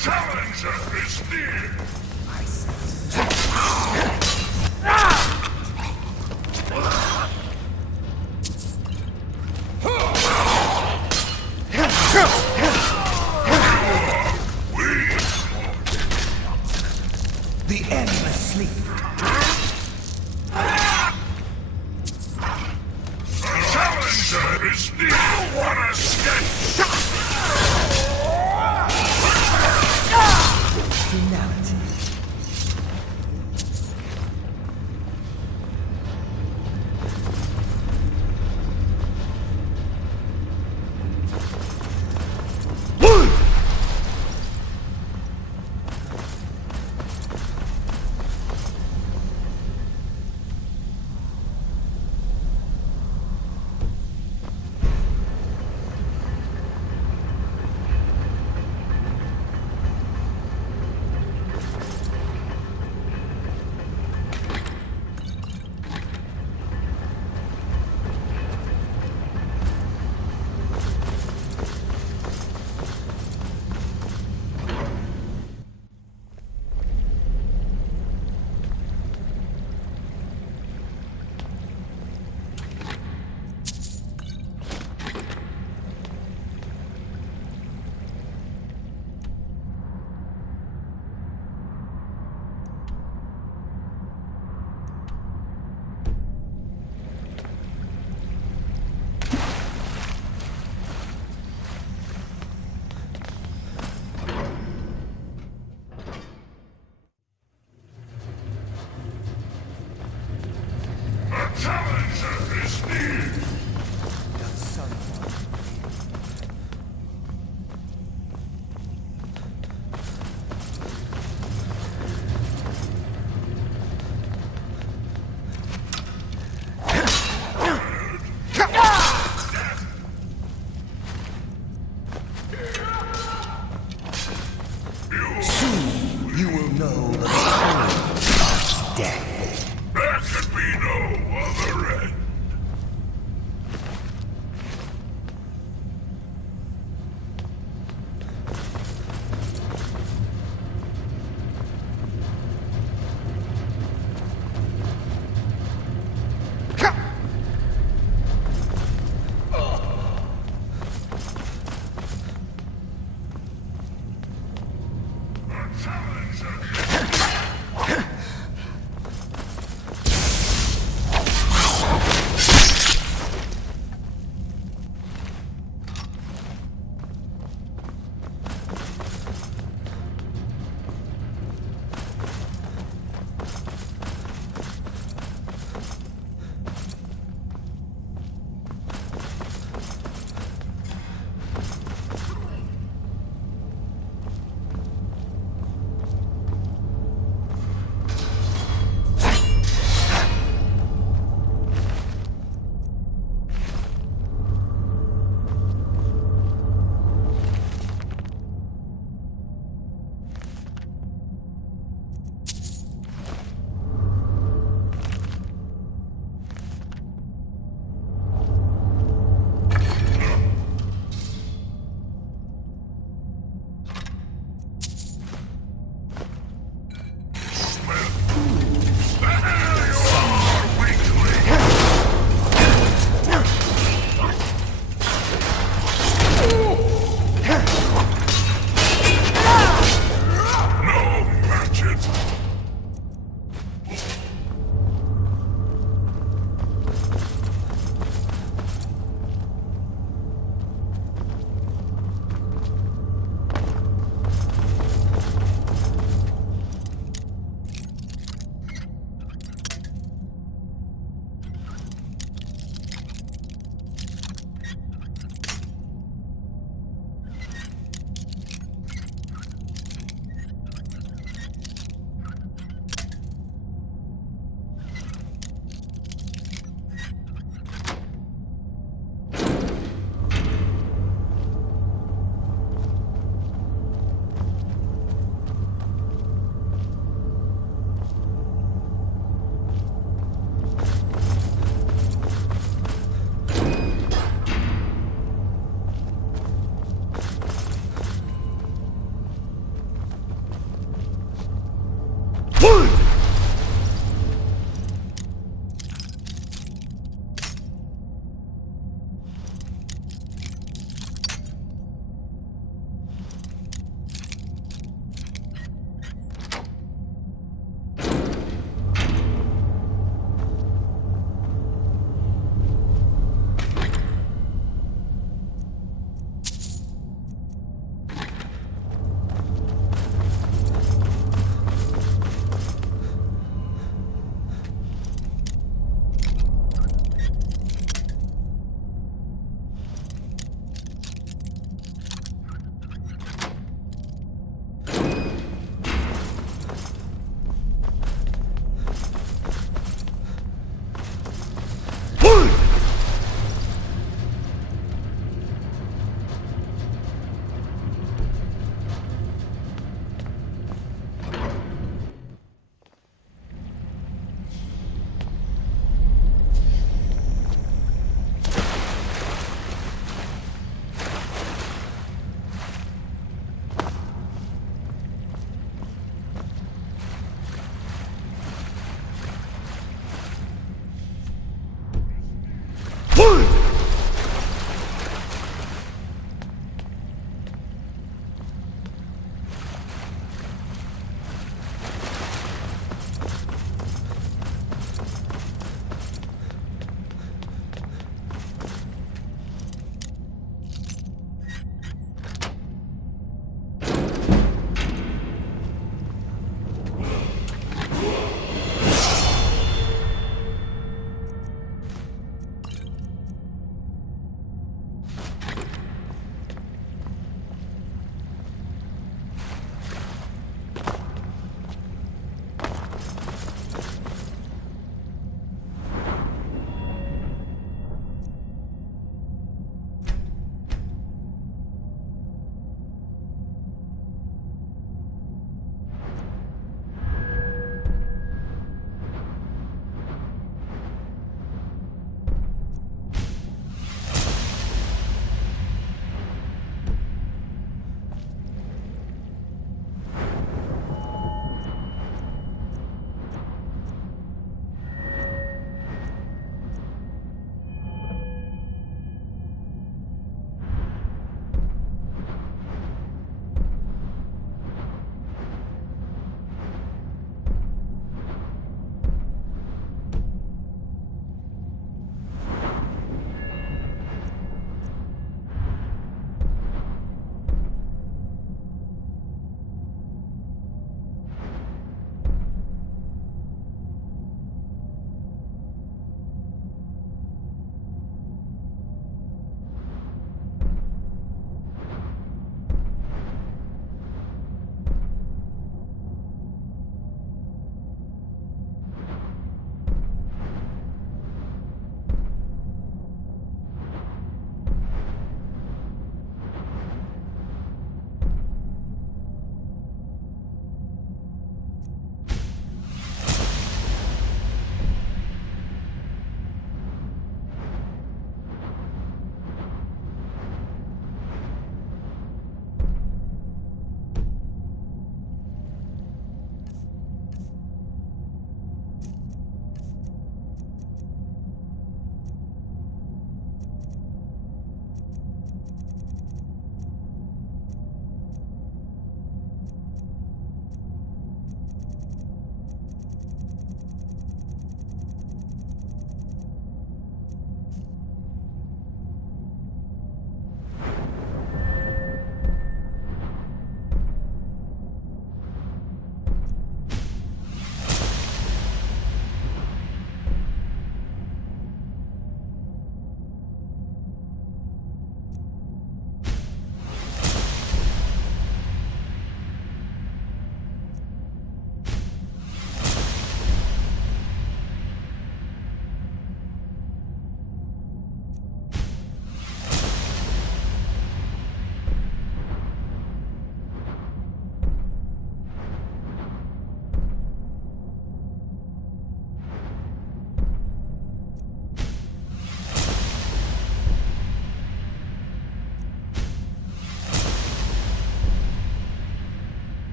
Challenger is near! The endless sleep. Challenger is near! No one escapes! Finality.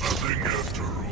Nothing after all.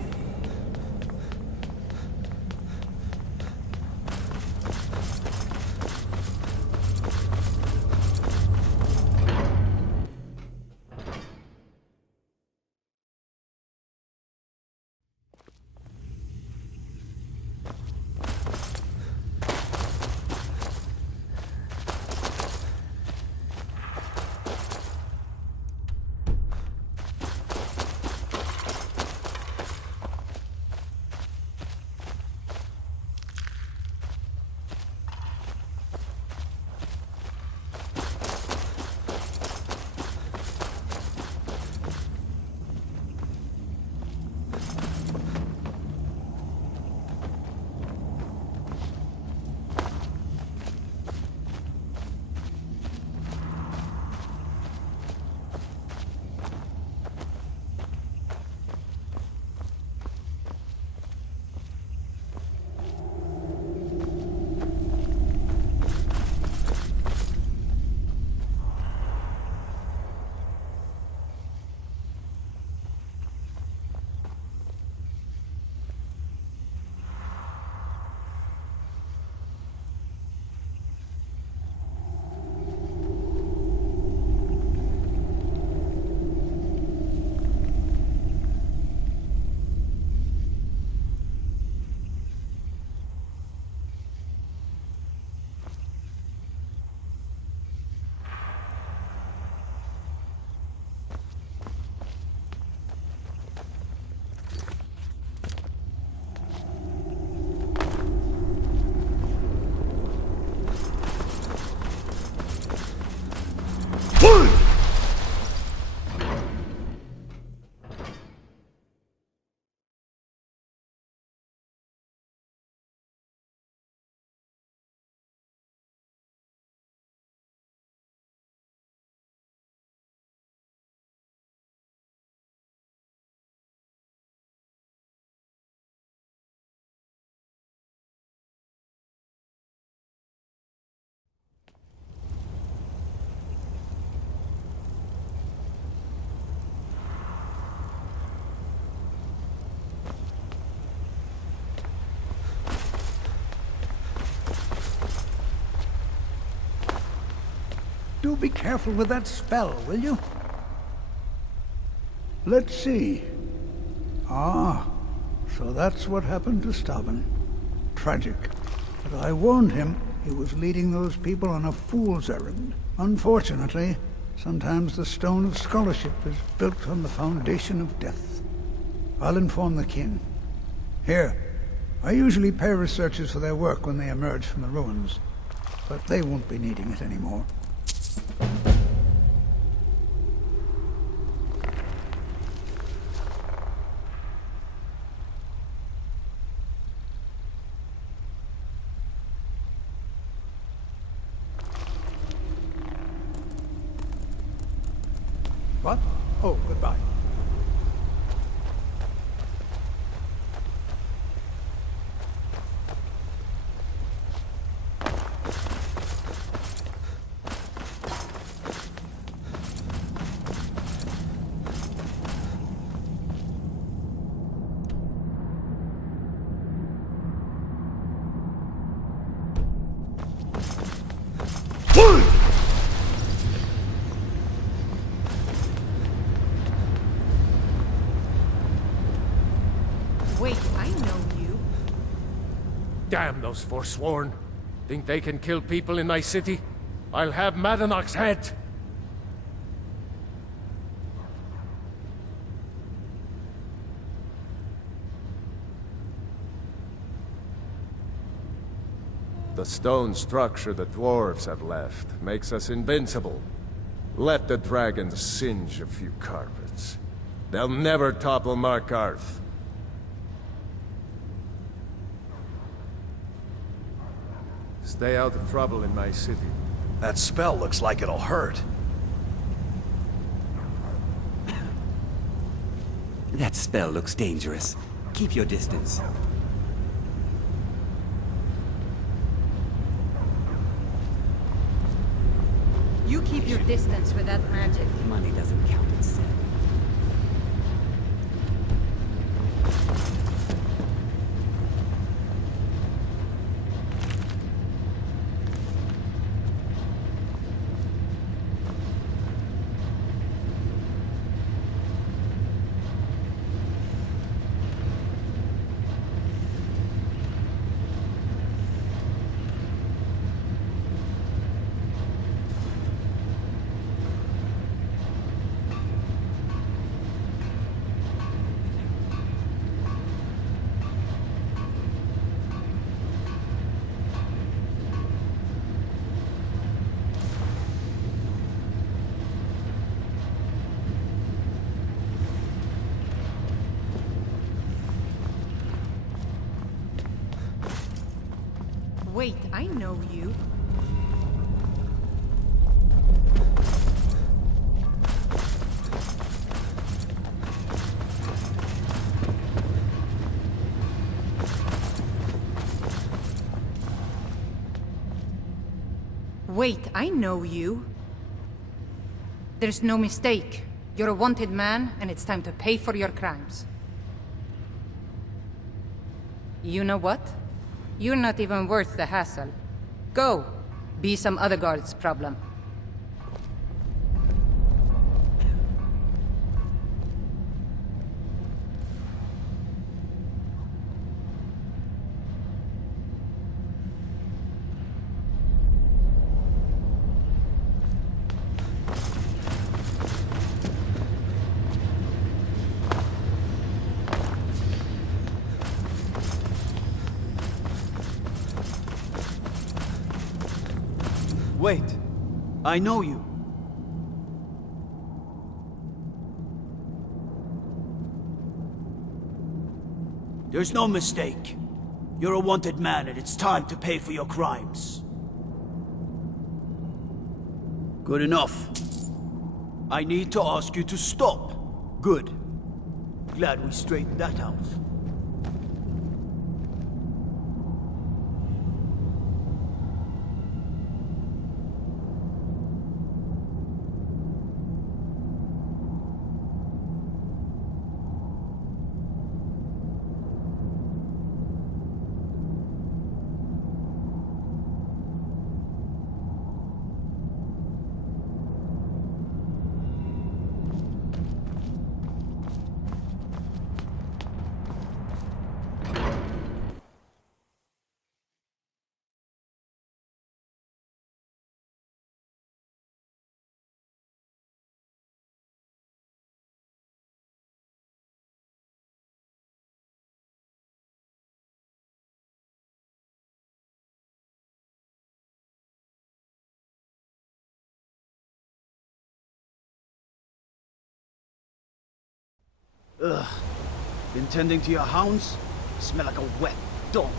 Do be careful with that spell, will you? Let's see. Ah, so that's what happened to Stubborn. Tragic. But I warned him he was leading those people on a fool's errand. Unfortunately, sometimes the stone of scholarship is built on the foundation of death. I'll inform the kin. Here, I usually pay researchers for their work when they emerge from the ruins, but they won't be needing it anymore. What? Oh, goodbye. Wait, I know you. Damn those Forsworn. Think they can kill people in my city? I'll have Madanach's head! The stone structure the dwarves have left makes us invincible. Let the dragons singe a few carpets. They'll never topple Markarth. Stay out of trouble in my city. That spell looks like it'll hurt. That spell looks dangerous. Keep your distance. You keep your distance with that magic. Money doesn't count itself. Wait, I know you. Wait, I know you. There's no mistake. You're a wanted man, and it's time to pay for your crimes. You know what? You're not even worth the hassle. Go! Be some other guard's problem. Wait, I know you. There's no mistake. You're a wanted man and it's time to pay for your crimes. Good enough. I need to ask you to stop. Good. Glad we straightened that out. Ugh. Been tending to your hounds? Smell like a wet dog.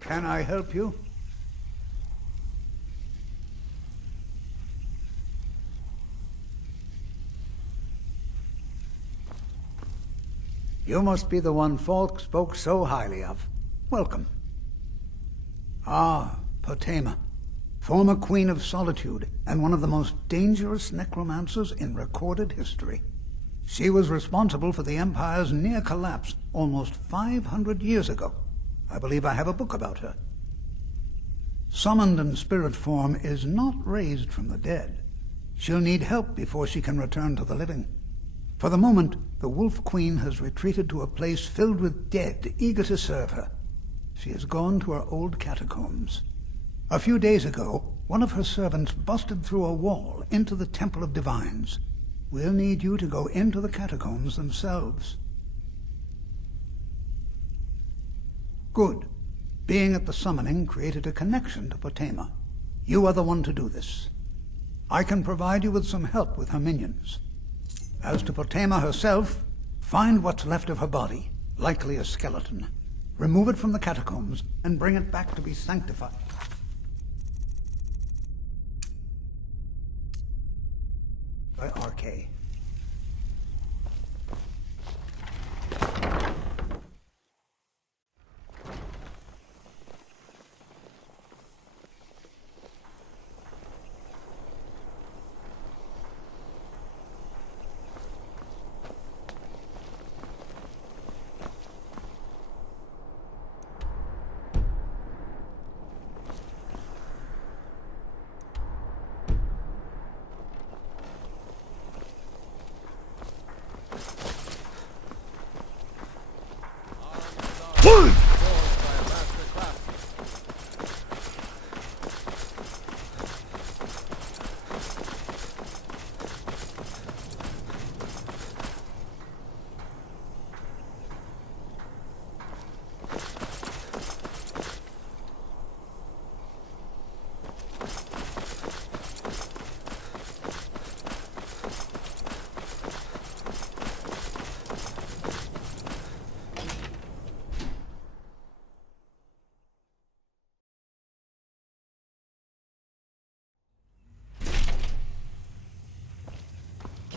Can I help you? You must be the one Falk spoke so highly of. Welcome. Ah, Potema, former Queen of Solitude and one of the most dangerous necromancers in recorded history. She was responsible for the Empire's near collapse almost 500 years ago. I believe I have a book about her. Summoned in spirit form is not raised from the dead. She'll need help before she can return to the living. For the moment, the Wolf Queen has retreated to a place filled with dead, eager to serve her. She has gone to her old catacombs. A few days ago, one of her servants busted through a wall into the Temple of Divines. We'll need you to go into the catacombs themselves. Good. Being at the summoning created a connection to Potema. You are the one to do this. I can provide you with some help with her minions. As to Potema herself, find what's left of her body, likely a skeleton. Remove it from the catacombs and bring it back to be sanctified. By RK.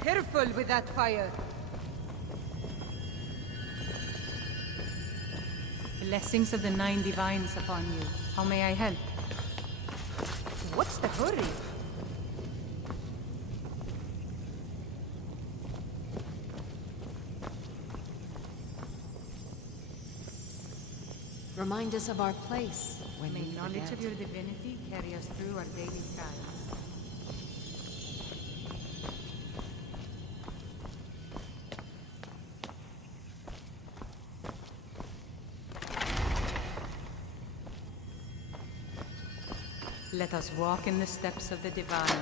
Careful with that fire! Blessings of the Nine Divines upon you. How may I help? What's the hurry? Remind us of our place when May we knowledge forget. of your divinity carry us through our daily trials. Let us walk in the steps of the divine.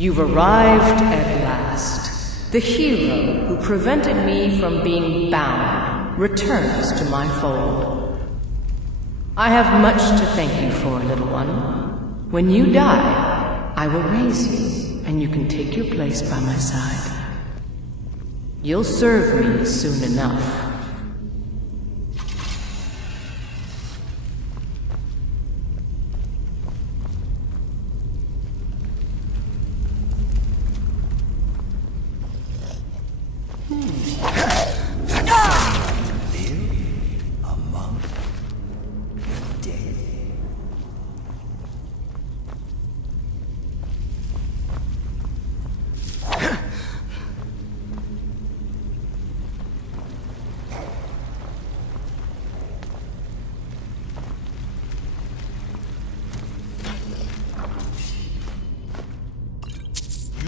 You've arrived at last. The hero who prevented me from being bound returns to my fold. I have much to thank you for, little one. When you die, I will raise you, and you can take your place by my side. You'll serve me soon enough.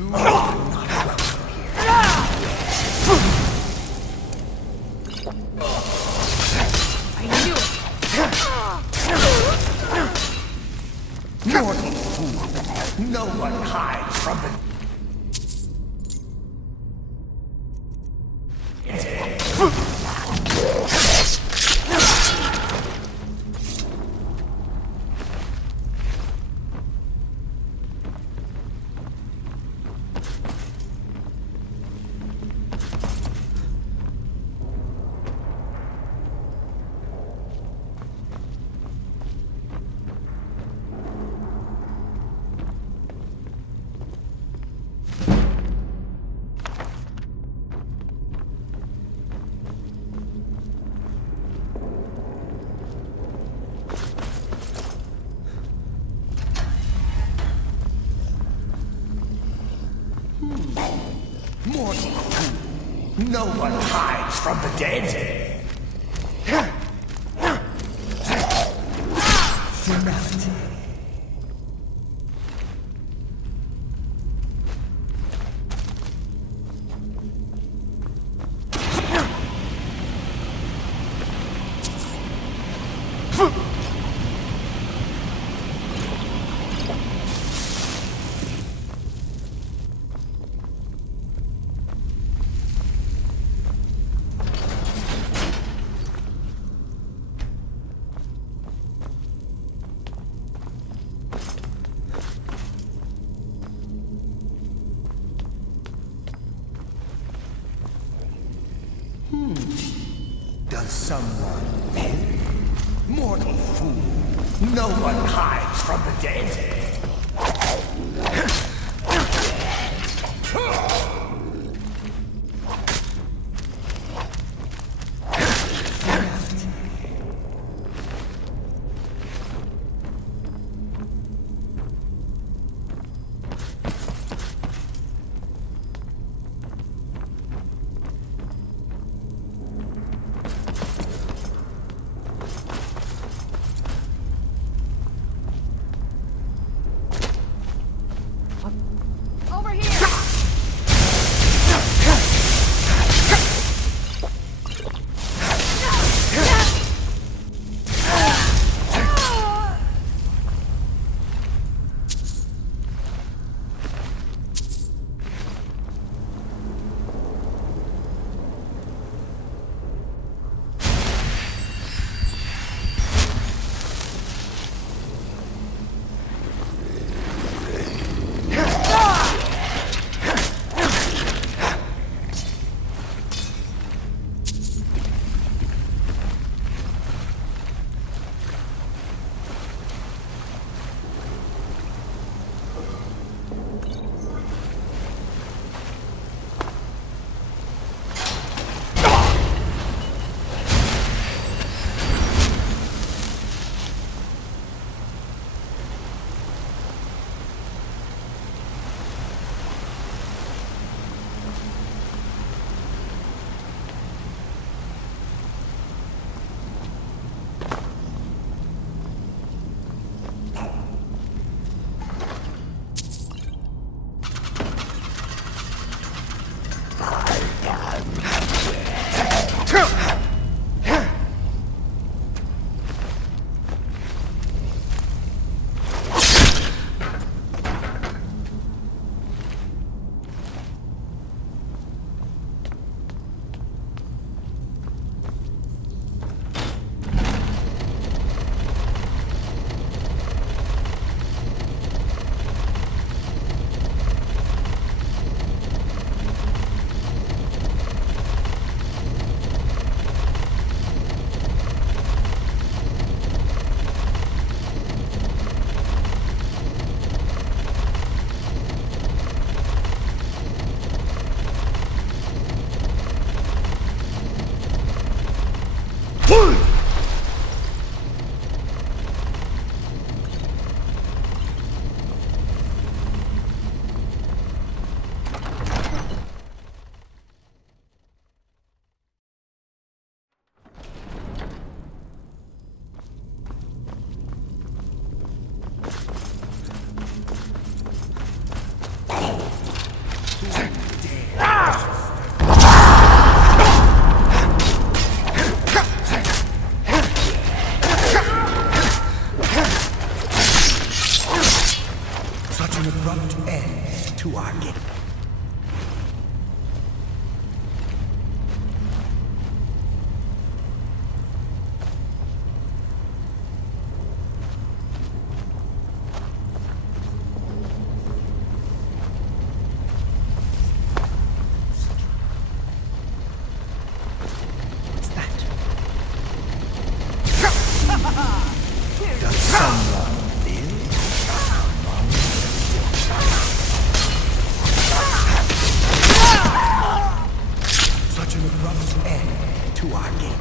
I knew it! Mortal fool! No one hides from the... Mortal fool! No one hides from the dead! Finality. Does someone live? Mortal fool! No one hides from the dead! Such an abrupt end to our game. Such an abrupt end to our game.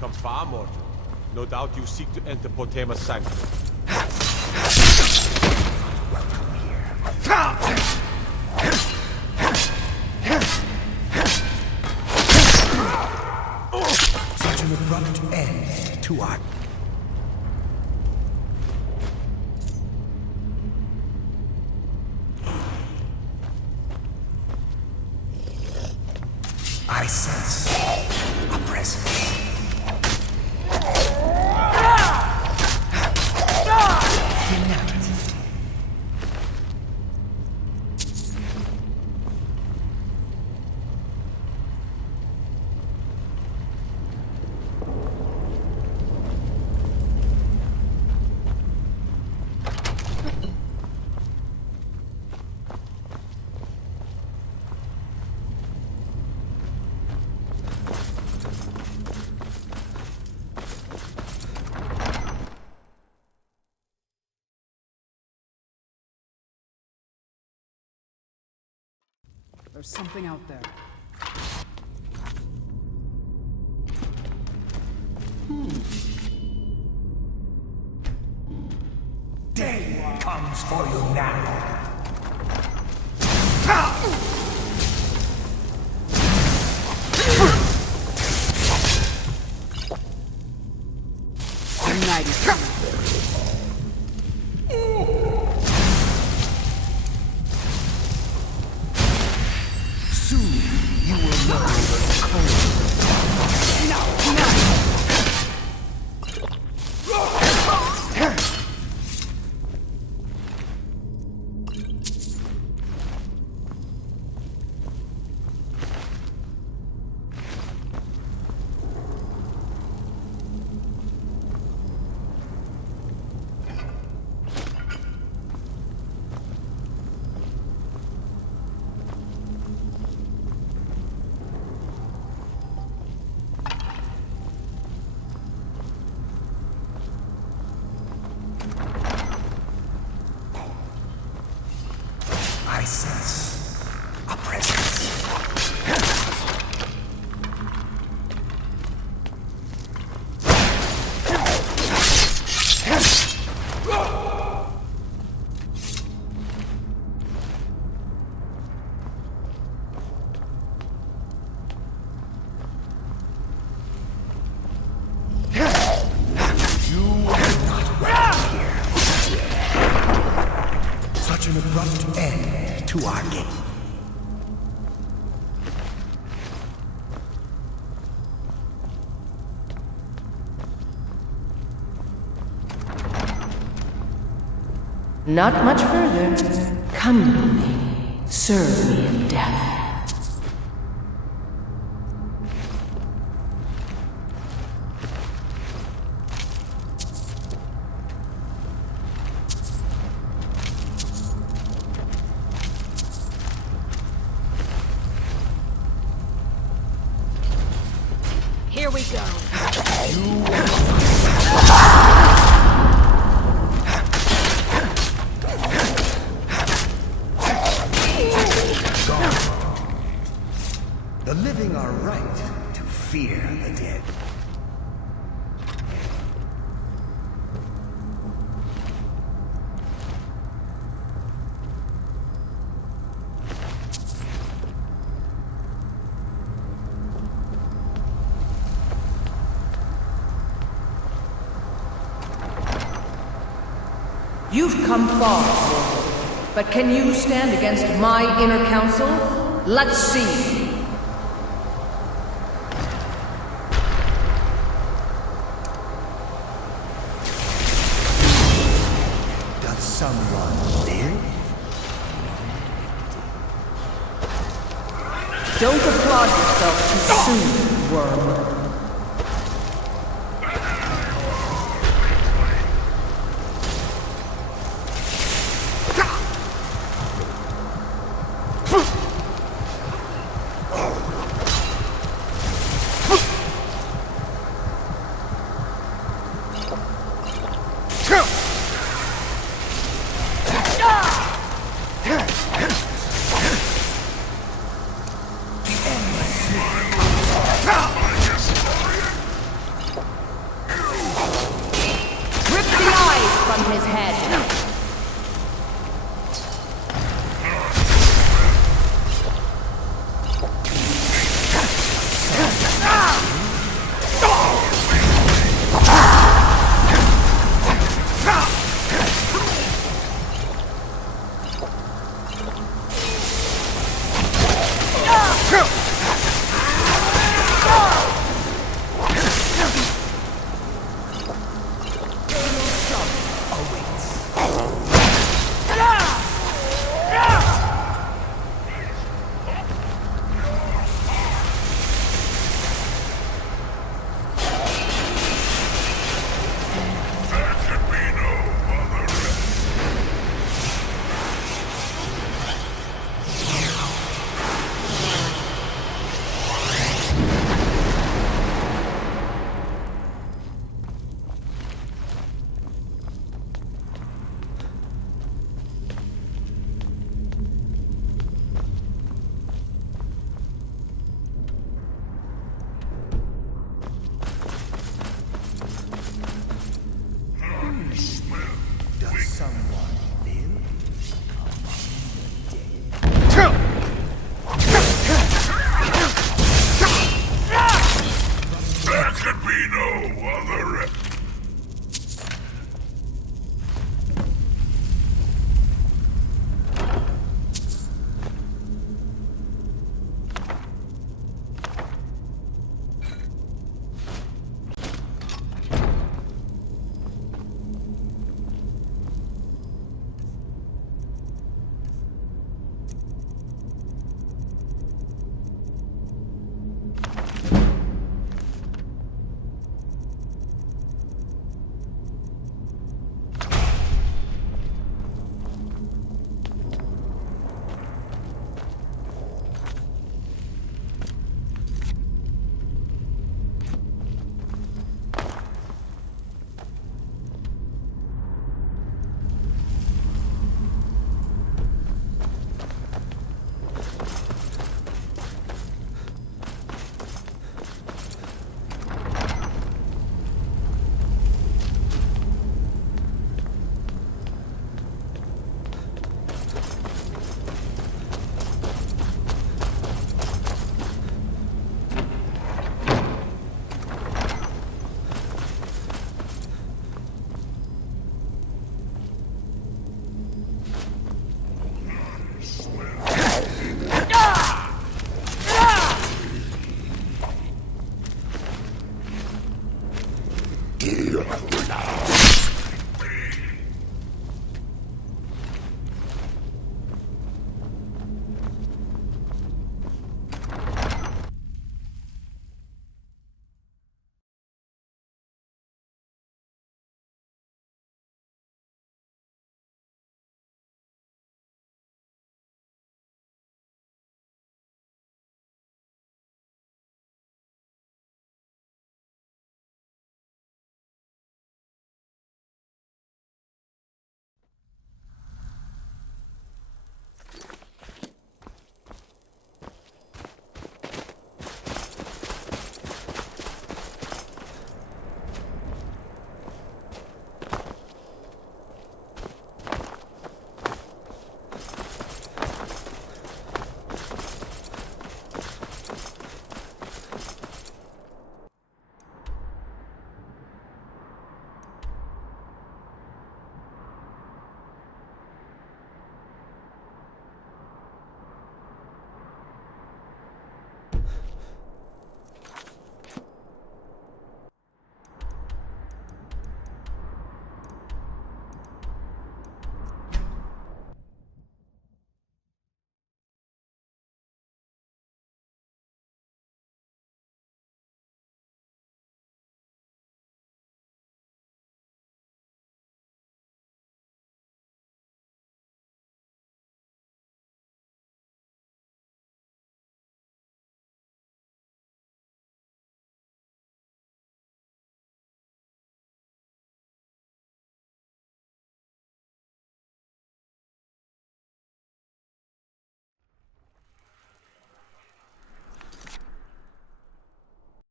Come far, mortal. No doubt you seek to enter Potema's sanctum. Welcome here. Such an abrupt end to our... I sense a presence. There's something out there. Day come comes for you now. Soon you will know the cold. I sense a presence. Such an abrupt end to our game. Not much further. Come to me. Serve me in death. Here we go. The living are right to fear the dead. You've come far, Lord, but can you stand against my inner council? Let's see. Does someone live? Don't applaud yourself too soon, worm.